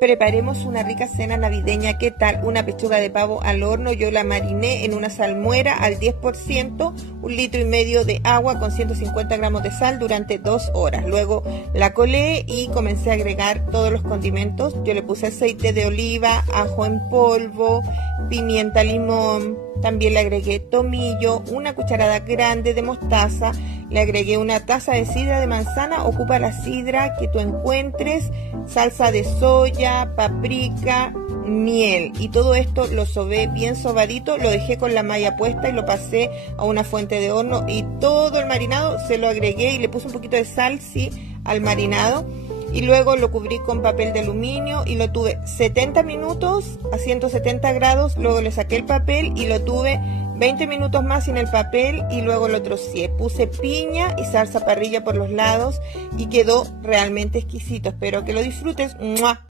Preparemos una rica cena navideña. ¿Qué tal? Una pechuga de pavo al horno. Yo la mariné en una salmuera al 10%, 1,5 litros de agua con 150 gramos de sal durante 2 horas. Luego la colé y comencé a agregar todos los condimentos. Yo le puse aceite de oliva, ajo en polvo, pimienta, limón. También le agregué tomillo, una cucharada grande de mostaza. Le agregué una taza de sidra de manzana. Ocupa la sidra que tú encuentres, salsa de soya, paprika, miel, y todo esto lo sobé bien sobadito. Lo dejé con la malla puesta y lo pasé a una fuente de horno, y todo el marinado se lo agregué y le puse un poquito de sal, sí, al marinado, y luego lo cubrí con papel de aluminio y lo tuve 70 minutos a 170 grados. Luego le saqué el papel y lo tuve 20 minutos más sin el papel y luego lo troceé. Puse piña y salsa parrilla por los lados y quedó realmente exquisito. Espero que lo disfrutes. ¡Mua!